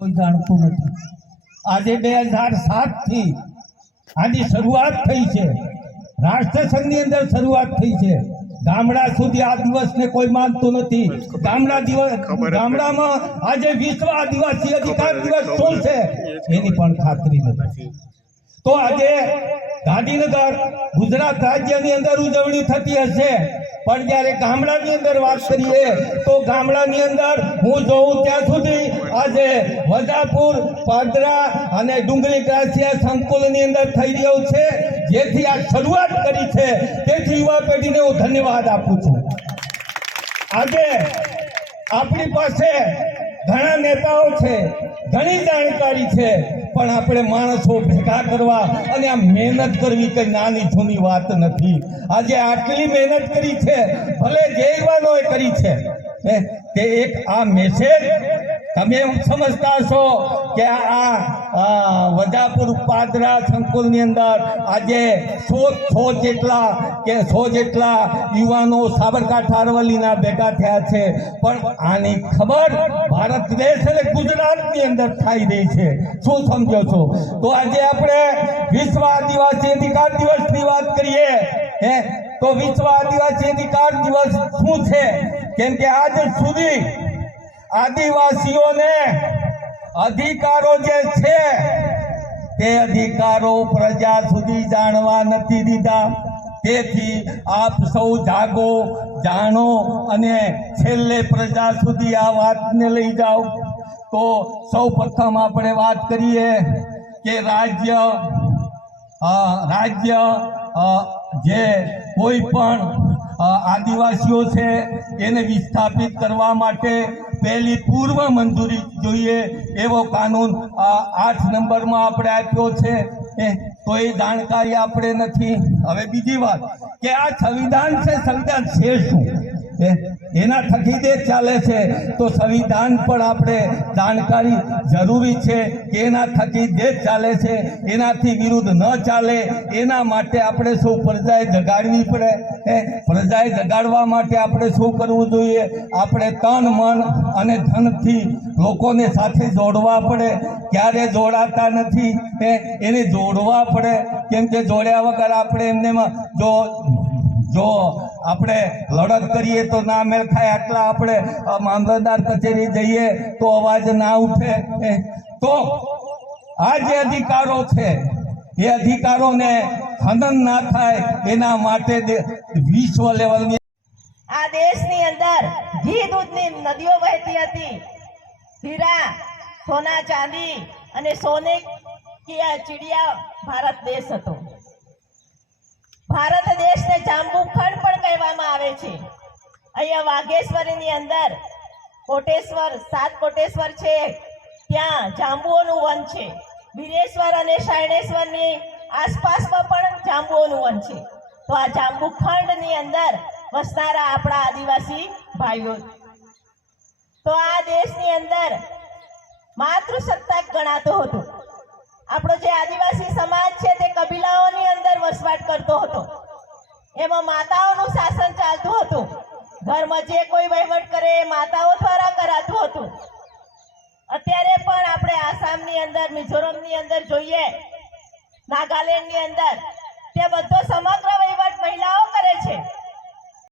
કોઈ જાણતું નથી. આજે બે હજાર સાતથી આની શરૂઆત થઈ છે. રાષ્ટ્રસંઘની અંદર શરૂઆત થઈ છે. ગામડા સુધી આ દિવસને કોઈ માનતું નથી. ગામડા દિવસ ગામડામાં આજે વિશ્વ આદિવાસી અધિકાર દિવસ શું છે? એની પણ ખાતરી નથી. તો આજે ગાંધીનગર ગુજરાત રાજ્યની અંદર ઉજવણી થતી હશે. પણ જ્યારે ગામડાની અંદર વાત કરીએ તો ગામડાની અંદર હું જોઉં ત્યાં સુધી આજે વજાપુર, પાદરા અને ડુંગળી ગ્રાસિયા સંકુલની અંદર થઈ રહ્યું છે. જેથી આ શરૂઆત કરી છે. તેથી યુવા પેઢીને હું ધન્યવાદ આપું છું. આજે આપણી પાસે ઘણા નેતાઓ છે, ઘણી જાણકારી છે. પણ આપણે માણસો ભેગા કરવા અને આ મહેનત કરવી કંઈ નાની જૂની વાત નથી. આજે આટલી મહેનત કરી છે, ભલે જે યુવાનોએ કરી છે તે એક આ મેસેજ તમે એમ સમજતા છો કે આ વજાપુર પાદરા સંકુલની અંદર આજે સો સો જેટલા કે સો જેટલા યુવાનો સાબરકાંઠા અરવલ્લીના ભેગા થયા છે. પણ આની ખબર ભારત દેશ અને ગુજરાતની અંદર થઈ રહી છે. શું સમજો છો? તો આજે આપણે વિશ્વ આદિવાસી અધિકાર દિવસની વાત કરીએ. હે? તો વિશ્વ આદિવાસી અધિકાર દિવસ શું છે? કેમ કે આજ સુધી આદિવાસીઓને અધિકારો જે છે, તે અધિકારો પ્રજા સુધી જાણવા નથી દીધા. તેથી આપ સૌ જાગો, જાણો અને છેલ્લે પ્રજા સુધી આ વાતને લઈ જાઓ. તો સૌ પ્રથમ આપણે વાત કરીએ કે રાજ્ય રાજ્ય જે કોઈ પણ આદિવાસીઓ છે, એને વિસ્થાપિત કરવા માટે પહેલી પૂર્વ મંજૂરી જોઈએ એવો કાનૂન આઠ નંબરમાં આપણે આપ્યો છે. તો એ જાણકારી આપણે નથી. હવે બીજી વાત, કે આ સંવિધાન છે સંવિધાન છે શું? એના થકી તે ચાલે છે, તો સંવિધાન પણ આપણે જાણકારી જરૂરી છે કે એના થકી જે ચાલે છે, એનાથી વિરુદ્ધ ન ચાલે, એના માટે આપણે શું પ્રજાએ જગાડવી પડે? પ્રજાએ જગાડવા માટે આપણે શું કરવું જોઈએ? આપણે તન, મન અને ધનથી લોકોને સાથે જોડવા પડે. ક્યારે જોડાતા નથી? એને જોડવા પડે. કેમ કે જોડ્યા વગર આપણે એમને જો જો આપણે લડત કરીએ તો ના મેળ ખાય, આટલા આપણે મામલતદાર કચેરી જઈએ તો અવાજ ના ઉઠે. તો આ જે અધિકારો છે, એ અધિકારોને હનન ના થાય એના માટે વિશ્વ લેવલની આ દેશની અંદર ઘી દૂધની નદીઓ વહેતી હતી. હીરા, સોના ચાંદી અને સોને ચિડિયા ભારત દેશ હતો. ભારત દેશને જાંબુ ખંડ પણ કહેવામાં આવે છે. અહીંયા વાઘેશ્વરીની અંદર કોટેશ્વર, સાત કોટેશ્વર છે. ત્યાં જાંબુઓનું વન છે. વિરેશ્વર અને શરણેશ્વરની આસપાસમાં પણ જાંબુઓનું વન છે. તો આ જાંબુ ખંડની અંદર વસનારા આપણા આદિવાસી ભાઈઓ. તો આ દેશની અંદર માતૃસત્તાક ગણાતો હતો. આપણો જે આદિવાસી સમાજ છે વસવાટ કરતો હતો. એમાં માતાઓનું શાસન ચાલતું હતું. ઘરમાં જે કોઈ વહીવટ કરે એ માતાઓ દ્વારા કરાતું હતું. અત્યારે પણ આપણે આસામની અંદર, મિઝોરમની અંદર જોઈએ, નાગાલેન્ડની અંદર તે બધો સમગ્ર વહીવટ મહિલાઓ કરે છે.